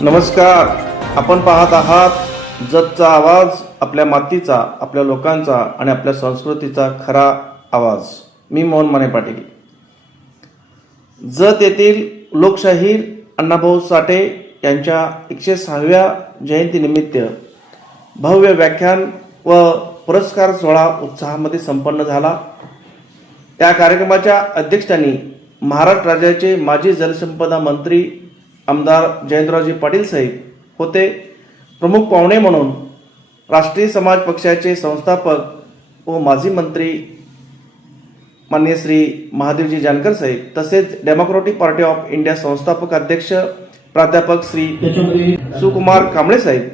नमस्कार. आपण पाहत आहात जतचा आवाज, आपल्या मातीचा, आपल्या लोकांचा आणि आपल्या संस्कृतीचा खरा आवाज. मी मोहन माने पाटील. जत येथील लोकशाहीर अण्णाभाऊ साठे यांच्या 106व्या जयंतीनिमित्त भव्य व्याख्यान व पुरस्कार सोहळा उत्साहामध्ये संपन्न झाला. त्या कार्यक्रमाच्या अध्यक्षस्थानी महाराष्ट्र राज्याचे माजी जलसंपदा मंत्री आमदार जयंतरावजी पाटील साहेब होते. प्रमुख पाहुणे म्हणून राष्ट्रीय समाज पक्षाचे संस्थापक व माजी मंत्री माननीय श्री महादेवजी जानकर साहेब, तसेच डेमोक्रेटिक पार्टी ऑफ इंडिया संस्थापक अध्यक्ष प्राध्यापक श्री सुकुमार कांबळे साहेब,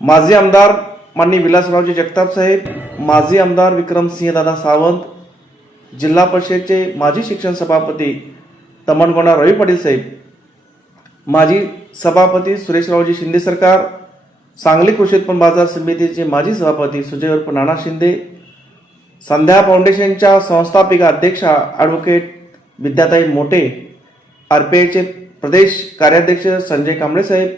माजी आमदार माननीय विलासरावजी जगताप साहेब, माजी आमदार विक्रमसिंहदादा सावंत, जिल्हा परिषदेचे माजी शिक्षण सभापती तमनगोंडा रवी पाटील साहेब, माजी सभापती सुरेशरावजी शिंदे सरकार, सांगली कृषी उत्पन्न बाजार समितीचे माजी सभापती सुजय उर्फ नाना शिंदे, संध्या फाउंडेशनच्या संस्थापिका अध्यक्षा ॲडव्होकेट विद्याताई मोटे, आरपीआयचे प्रदेश कार्याध्यक्ष संजय कांबळे साहेब,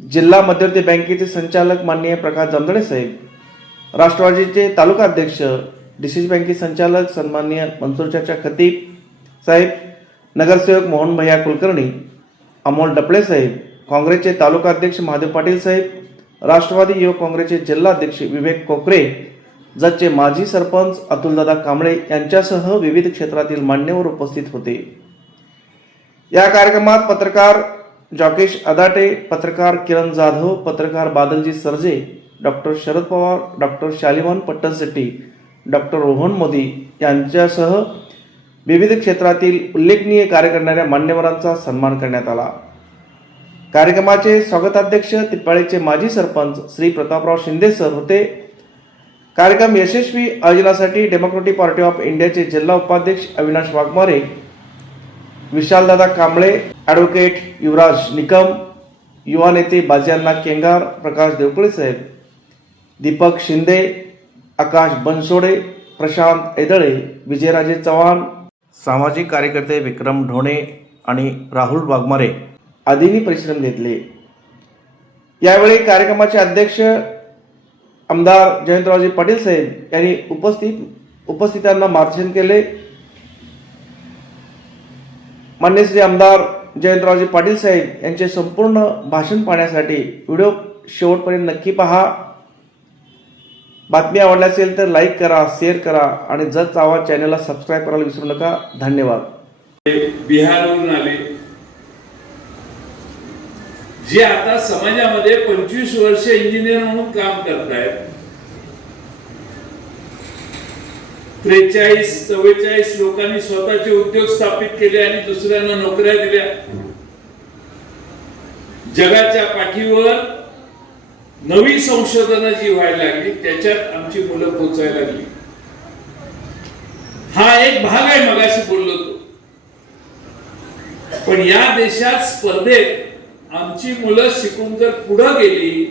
जिल्हा मध्यवर्ती बँकेचे संचालक माननीय प्रकाश जमदडे साहेब, राष्ट्रवादीचे तालुका अध्यक्ष डीसीसी बँके संचालक सन्माननीय मनसूर चाचा खतीब साहेब, नगरसेवक मोहन भैया कुलकर्णी, अमोल डपळे साहेब, काँग्रेसचे तालुका अध्यक्ष महादेव पाटील साहेब, राष्ट्रवादी युवक काँग्रेसचे जिल्हा अध्यक्ष विवेक कोकरे, जतचे माजी सरपंच अतुलदादा कांबळे यांच्यासह विविध क्षेत्रातील मान्यवर उपस्थित होते. या कार्यक्रमात पत्रकार जॉकेश अदाटे, पत्रकार किरण जाधव, पत्रकार बादलजी Sarje, doctor Sharad Pawar, doctor Shalivan Pattanshetti, doctor Rohan Modi यांच्यासह विविध क्षेत्रातील उल्लेखनीय कार्य करणाऱ्या मान्यवरांचा सन्मान करण्यात आला. कार्यक्रमाचे स्वागताध्यक्ष तिप्पाळीचे माजी सरपंच श्री प्रतापराव शिंदे सर होते. कार्यक्रम यशस्वी आयोजनासाठी डेमोक्रेटिक पार्टी ऑफ इंडियाचे जिल्हा उपाध्यक्ष अविनाश वाघमारे, विशालदादा कांबळे, ॲडव्होकेट युवराज निकम, युवा नेते बाजीअण्णा केंगार, प्रकाश देवकुळे साहेब, दीपक शिंदे, आकाश बनसोडे, प्रशांत एदळे, विजयराजे चव्हाण, सामाजिक कार्यकर्ते विक्रम ढोणे आणि राहुल वाघमारे आदींनी परिश्रम घेतले. यावेळी कार्यक्रमाचे अध्यक्ष आमदार जयंतरावजी पाटील साहेब यांनी उपस्थितांना मार्गदर्शन केले. माननीय श्री आमदार जयंतरावजी पाटील साहेब यांचे संपूर्ण भाषण पाहण्यासाठी व्हिडिओ शेवटपर्यंत नक्की पहा. बातमी आवडली असेल तर लाईक करा, शेअर करा आणि जतचा आवाज चॅनलला सबस्क्राईब करायला विसरू नका. धन्यवाद. बिहारवरून आले, जे आता समाजामध्ये 25 वर्ष इंजिनियर म्हणून काम करतायत. 43-44 लोकांनी स्वतःचे उद्योग स्थापित केले आणि दुसऱ्यांना नोकऱ्या दिल्या. जगाच्या पाठीवर नवी संशोधनं जी व्हायला लागली त्याच्यात आमची मुलं पोचायला लागली. हा एक भाग आहे, मगाशी बोललो तो. पण या देशात स्पर्धेत आमची मुलं शिकून जर पुढे गेली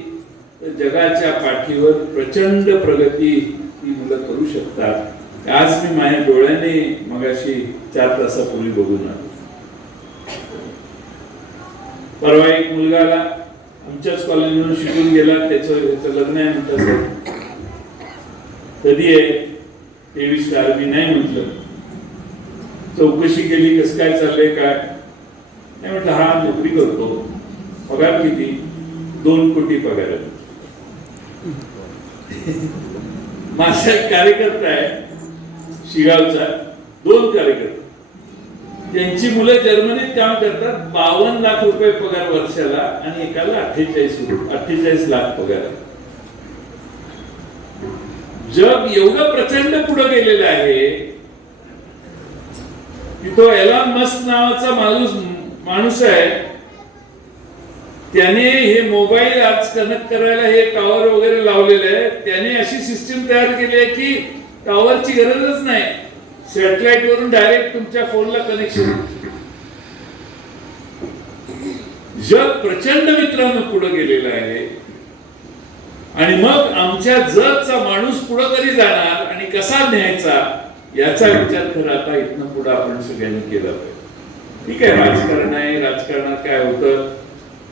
तर जगाच्या पाठीवर प्रचंड प्रगती ही मुलं करू शकतात. आज मी माझ्या डोळ्याने मगाशी 4 तासापूर्वी बघून आलो. परवा एक मुलगा आला, आमच्याच कॉलेजमधून शिकून गेला, त्याचं लग्न आहे म्हणतात. कधी आहे? 23 तारखेला. मी नाही म्हटलं. चौकशी केली, कसं काय चाललंय काय नाही म्हटलं. हा नोकरी करतो. पगार किती? 2 कोटी पगार आहे. माझा एक कार्यकर्ता आहे शिगावचा, 2 कार्यकर्ते, त्यांची मुलं जर्मनीत काम करतात. 52 लाख रुपये पगार वर्षाला आणि एकाला 48 लाख पगार. जग एवढं प्रचंड पुढे गेलेलं आहे की तो एलॉन मस्क नावाचा माणूस आहे, त्याने हे मोबाईल आज कनेक्ट करायला हे टॉवर वगैरे लावलेले आहे. त्याने अशी सिस्टीम तयार केली आहे की टॉवरची गरजच नाही, सॅटेलाइट वरून डायरेक्ट तुमच्या फोनला कनेक्शन. जग प्रचंड मित्रांनो पुढे गेलेलं आहे. आणि मग आमच्या जगचा माणूस पुढे कधी जाणार आणि कसा न्यायचा याचा विचार खरं आता इथनं पुढे आपण सगळ्यांनी केला पाहिजे. ठीक आहे, राजकारण आहे, राजकारणात काय होतं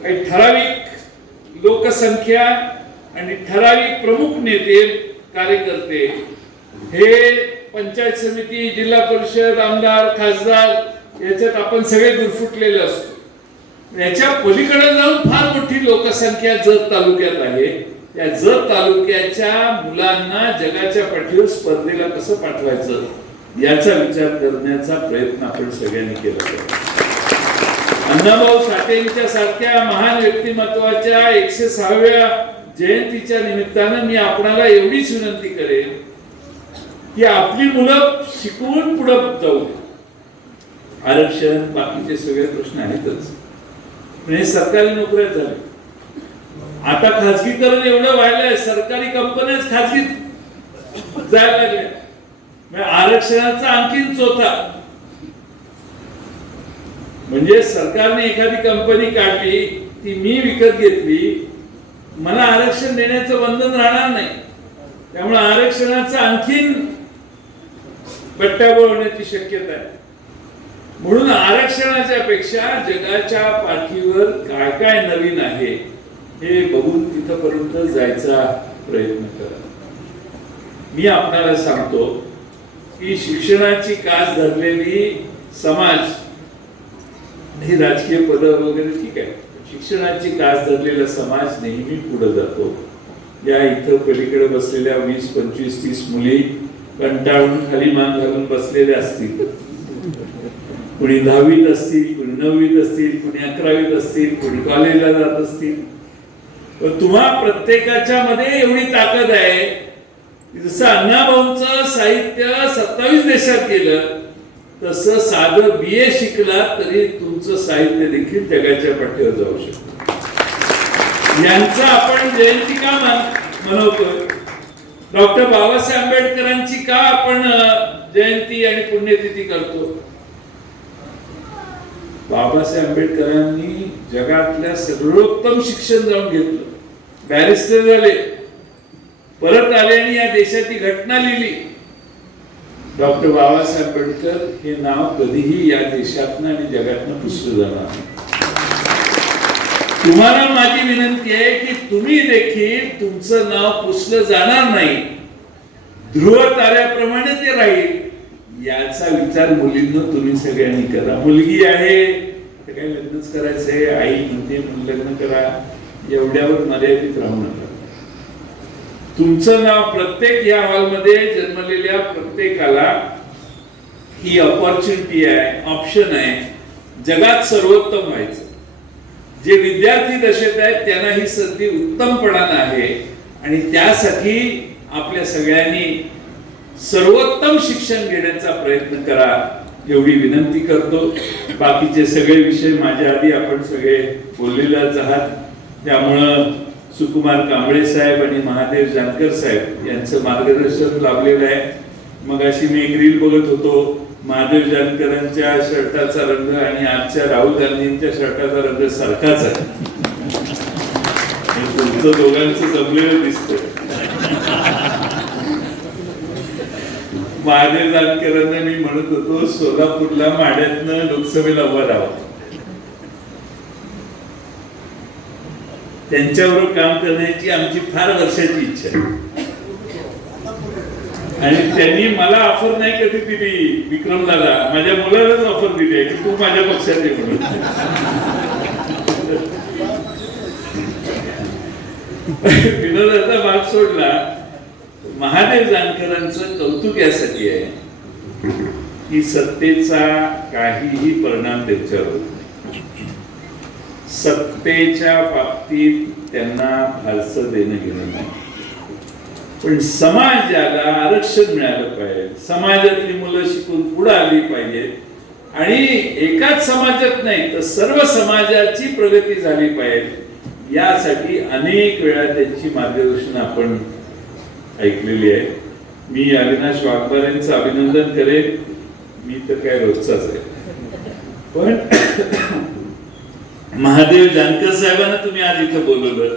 काही ठराविक लोकसंख्या आणि ठराविक प्रमुख नेते कार्यकर्ते हे पंचायत समिती, जिल्हा परिषद, आमदार, खासदार याच्यात आपण सगळे गुरफुटलेले असतो. याच्या पलीकडे जाऊन फार मोठी लोकसंख्या जत तालुक्यात आहे. या जत तालुक्याच्या मुलांना जगाच्या पाठीवर स्पर्धेला कसं पाठवायचं याचा विचार करण्याचा प्रयत्न आपण सगळ्यांनी केला पाहिजे. अण्णाभाऊ साठेंच्या सारख्या महान व्यक्तिमत्वाच्या 106व्या जयंतीच्या निमित्तानं मी आपणाला एवढीच विनंती करेन की आपली मुलं शिकवून पुढे जाऊ दे. आरक्षण बाकीचे सगळे प्रश्न आहेतच, पण हे सरकारी नोकऱ्या झाल्या. आता खाजगीकरण एवढं व्हायलंय, सरकारी कंपन्याच खाजगीत जायला लागल्या. आरक्षणाचा आणखीन चौथा म्हणजे सरकारने एखादी कंपनी काढली, ती मी विकत घेतली, मला आरक्षण देण्याचं बंधन राहणार नाही. त्यामुळे आरक्षणाचा आणखीन बट्ट्याबोळ होण्याची शक्यता आहे. म्हणून आरक्षणाच्या पेक्षा जगाच्या पाठीवर काय काय नवीन आहे हे बघून तिथपर्यंत जायचा प्रयत्न करा. मी आपल्याला सांगतो की शिक्षणाची कास धरलेली समाज, ही राजकीय पद वगैरे ठीक आहे, शिक्षणाची कास धरलेला समाज नेहमी पुढे जातो. या इथं पलीकडे बसलेल्या 20, 25, 30 मुली कंटाळून खाली मान घालून बसलेल्या असतील. कुणी 10वीत असतील, कुणी 9वीत असतील, कुणी 11वीत असतील, कुणी कॉलेजला जात असतील. पण तुम्हा प्रत्येकाच्या मध्ये एवढी ताकद आहे, जसं अण्णाभाऊंचं साहित्य 27 देशात गेलं, तसं साधं BA शिकला तरी तुमचं साहित्य देखील जगाच्या पाठीवर जाऊ शकतं. यांचा आपण जयंती का मनवतोय? डॉक्टर बाबासाहेब आंबेडकरांची का आपण जयंती आणि पुण्यतिथी करतो? बाबासाहेब आंबेडकरांनी जगातल्या सर्वोत्तम शिक्षण जाऊन घेतलं, बॅरिस्टर झाले, परत आले आणि या देशाची घटना लिहिली. डॉक्टर बाबासाहेब आंबेडकर हे नाव कधीही या देशातनं आणि जगातनं पुसलं जाणार नाही. तुम्हाला माझी विनंती आहे की तुम्ही देखील तुमचं नाव पुसलं जाणार नाही, ध्रुव ताऱ्याप्रमाणे ते राहील, याचा विचार मुलींना तुम्ही सगळ्यांनी करा. मुलगी आहे तर काही लग्नच करायचंय, आई म्हणते म्हणून लग्न करा, एवढ्यावर मर्यादित राहू नका. तुमचं नाव प्रत्येक या हॉलमध्ये जन्मलेल्या प्रत्येकाला ही अपॉर्च्युनिटी आहे, ऑप्शन आहे जगात सर्वोत्तम व्हायचं. जे विद्यार्थी दशेत आहेत त्यांना ही संधी उत्तमपणानं आहे आणि त्यासाठी आपल्या सगळ्यांनी सर्वोत्तम शिक्षण घेण्याचा प्रयत्न करा एवढी विनंती करतो. बाकीचे सगळे विषय माझ्या आधी आपण सगळे बोललेलेच आहात, त्यामुळं सुकुमार कांबळे साहेब आणि महादेव जानकर साहेब यांचं मार्गदर्शन लाभलेलं आहे. मग अशी मी एक रील बघत होतो, महादेव जानकरांच्या शर्टाचा रंग आणि आजच्या राहुल गांधींच्या शर्टाचा रंग सारखाच आहे. तुमचं दोघांचं जमलेलं दिसतं. महादेव जानकरांना मी म्हणत होतो, सोलापूरला माड्यातनं लोकसभेला उभा राहा. त्यांच्याबरोबर काम करण्याची आमची फार वर्षाची इच्छा आहे आणि त्यांनी मला ऑफर नाही कधी दिली. विक्रमदादा माझ्या मुलालाच ऑफर दिली आहे की तू माझ्या पक्षात ये म्हणून. विनोदाचा भाग सोडला. महादेव जानकरांचं कौतुक यासाठी आहे की सत्तेचा काहीही परिणाम त्यांच्यावर होत नाही. सत्तेच्या बाबतीत त्यांना फारसं देणं घेणं नाही, पण समाजाला आरक्षण मिळालं पाहिजे, समाजातली मुलं शिकून पुढे आली पाहिजेत आणि एकाच समाजात नाही तर सर्व समाजाची प्रगती झाली पाहिजे. यासाठी अनेक वेळा त्यांची मार्गदर्शन आपण ऐकलेली आहे. मी अविनाश वाघमारे यांचं अभिनंदन करेन, मी तर काय रोजचाच आहे, पण महादेव जानकर साहेबांना तुम्ही आज इथं बोलवलं.